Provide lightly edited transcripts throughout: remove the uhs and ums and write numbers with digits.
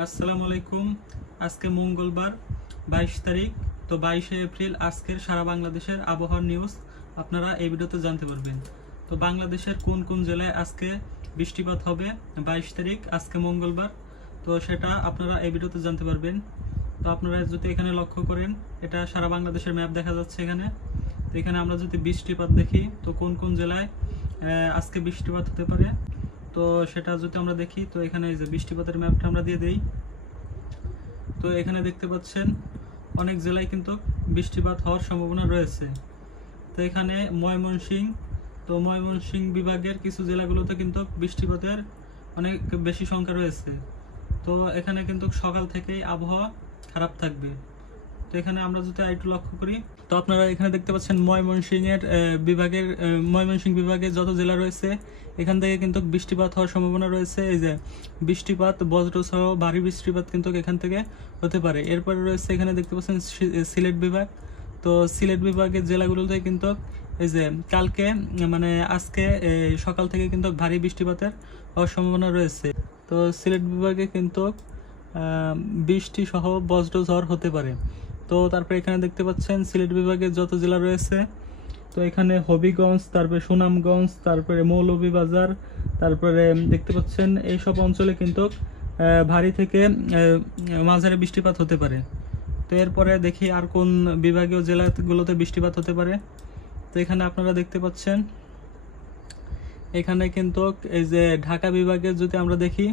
আসসালামু আলাইকুম। আজকে মঙ্গলবার 22 তারিখ। তো 22শে এপ্রিল আজকের সারা বাংলাদেশের আবহাওয়ার নিউজ আপনারা এই ভিডিওতে জানতে পারবেন। তো বাংলাদেশের কোন কোন জেলায় আজকে বৃষ্টিপাত হবে 22 তারিখ আজকে মঙ্গলবার, তো সেটা আপনারা এই ভিডিওতে জানতে পারবেন। তো আপনারা যদি এখানে লক্ষ্য করেন, এটা সারা বাংলাদেশের ম্যাপ দেখা যাচ্ছে এখানে। তো এখানে আমরা যদি বৃষ্টিপাত দেখি, তো কোন কোন জেলায় আজকে বৃষ্টিপাত হতে পারে, তো সেটা যদি আমরা দেখি, তো এখানে এই যে বৃষ্টিপাতের ম্যাপটা আমরা দিয়ে দেই। তো এখানে দেখতে পাচ্ছেন অনেক জেলায় কিন্তু বৃষ্টিপাত হওয়ার সম্ভাবনা রয়েছে। তো এখানে ময়মনসিংহ বিভাগের কিছু জেলাগুলোতে কিন্তু বৃষ্টিপাতের অনেক বেশি সংখ্যা রয়েছে। তো এখানে কিন্তু সকাল থেকেই আবহাওয়া খারাপ থাকবে। তো এখানে আমরা যদি আরেকটু লক্ষ্য করি, তো আপনারা এখানে দেখতে পাচ্ছেন ময়মনসিংহ বিভাগের যত জেলা রয়েছে, এখান থেকে কিন্তু বৃষ্টিপাত হওয়ার সম্ভাবনা রয়েছে। এই যে বৃষ্টিপাত, বজ্রসহ ভারী বৃষ্টিপাত কিন্তু এখান থেকে হতে পারে। এরপরে রয়েছে এখানে দেখতে পাচ্ছেন সিলেট বিভাগ। তো সিলেট বিভাগের জেলাগুলোতে কিন্তু এই যে কালকে মানে আজকে সকাল থেকে কিন্তু ভারী বৃষ্টিপাতের হওয়ার সম্ভাবনা রয়েছে। তো সিলেট বিভাগে কিন্তু বৃষ্টি সহ বজ্রঝড় হতে পারে। তো তারপরে এখানে দেখতে পাচ্ছেন সিলেট বিভাগের যত জেলা রয়েছে, তো এখানে হবিগঞ্জ, তারপরে সুনামগঞ্জ, তারপরে মৌলভীবাজার, তারপরে দেখতে পাচ্ছেন এইসব অঞ্চলে কিন্তু ভারী থেকে মাঝারি বৃষ্টিপাত হতে পারে। তো এরপরে দেখি আর কোন বিভাগীয় জেলাগুলোতে বৃষ্টিপাত হতে পারে। তো এখানে আপনারা দেখতে পাচ্ছেন এখানে কিন্তু এই যে ঢাকা বিভাগে যদি আমরা দেখি,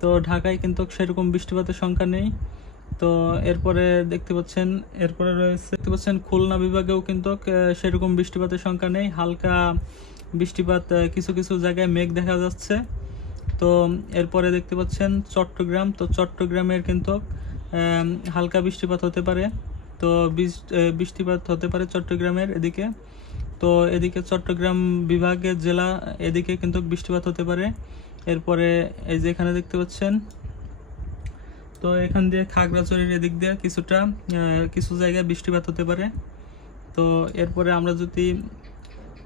তো ঢাকায় কিন্তু সেরকম বৃষ্টিপাতের সংখ্যা নেই। তো এরপরে দেখতে পাচ্ছেন খুলনা বিভাগেও কিন্তু সেরকম বৃষ্টিপাতের সংখ্যা নেই, হালকা বৃষ্টিপাত কিছু কিছু জায়গায় মেঘ দেখা যাচ্ছে। তো এরপরে দেখতে পাচ্ছেন চট্টগ্রাম, তো চট্টগ্রামের কিন্তু হালকা বৃষ্টিপাত হতে পারে। তো বৃষ্টিপাত হতে পারে চট্টগ্রামের এদিকে। তো এদিকে চট্টগ্রাম বিভাগের জেলা, এদিকে কিন্তু বৃষ্টিপাত হতে পারে। এরপরে এই যে এখানে দেখতে পাচ্ছেন, তো এখান দিয়ে খাগড়াছড়ির এদিক দিয়ে কিছু জায়গায় বৃষ্টিপাত হতে পারে। তো এরপরে আমরা যদি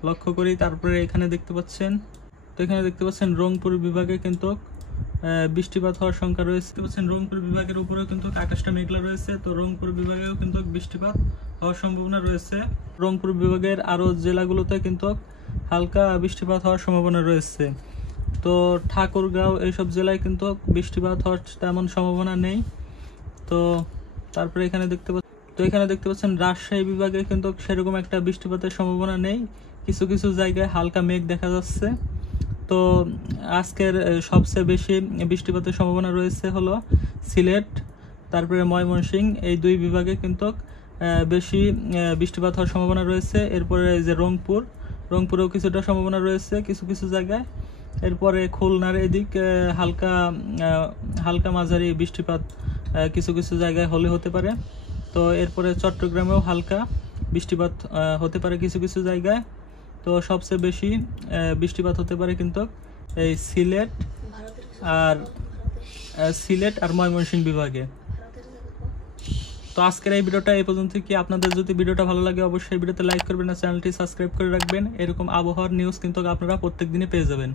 লক্ষ্য করি, তারপরে এখানে দেখতে পাচ্ছেন রংপুর বিভাগে কিন্তু বৃষ্টিপাত হওয়ার সংখ্যা রয়েছে। দেখতে পাচ্ছেন রংপুর বিভাগের উপরেও কিন্তু আকাশটা মেঘলা রয়েছে। তো রংপুর বিভাগেও কিন্তু বৃষ্টিপাত হওয়ার সম্ভাবনা রয়েছে। রংপুর বিভাগের আরো জেলাগুলোতে কিন্তু হালকা বৃষ্টিপাত হওয়ার সম্ভাবনা রয়েছে। তো ঠাকুরগাঁও এইসব জেলায় কিন্তু বৃষ্টিপাত হওয়ার তেমন সম্ভাবনা নেই। তো তারপরে এখানে দেখতে পাচ্ছেন রাজশাহী বিভাগে কিন্তু সেরকম একটা বৃষ্টিপাতের সম্ভাবনা নেই, কিছু কিছু জায়গায় হালকা মেঘ দেখা যাচ্ছে। তো আজকের সবচেয়ে বেশি বৃষ্টিপাতের সম্ভাবনা রয়েছে হলো সিলেট, তারপরে ময়মনসিংহ, এই দুই বিভাগে কিন্তু বেশি বৃষ্টিপাত হওয়ার সম্ভাবনা রয়েছে। এরপরে যে রংপুরেও কিছুটা সম্ভাবনা রয়েছে কিছু কিছু জায়গায়। এরপরে খুলনার এদিক হালকা মাঝারি বৃষ্টিপাত কিছু কিছু জায়গায় হতে পারে। তো এরপরে চট্টগ্রামেও হালকা বৃষ্টিপাত হতে পারে কিছু কিছু জায়গায়। তো সবচেয়ে বেশি বৃষ্টিপাত হতে পারে কিন্তু এই সিলেট আর ময়মনসিংহ বিভাগে। তো আজকের এই ভিডিওটা এই পর্যন্ত। কি আপনাদের যদি ভিডিওটা ভালো লাগে, অবশ্যই ভিডিওতে লাইক করবেন আর চ্যানেলটি সাবস্ক্রাইব করে রাখবেন। এরকম আবহাওয়ার নিউজ কিন্তু আপনারা প্রত্যেক দিনই পেয়ে যাবেন।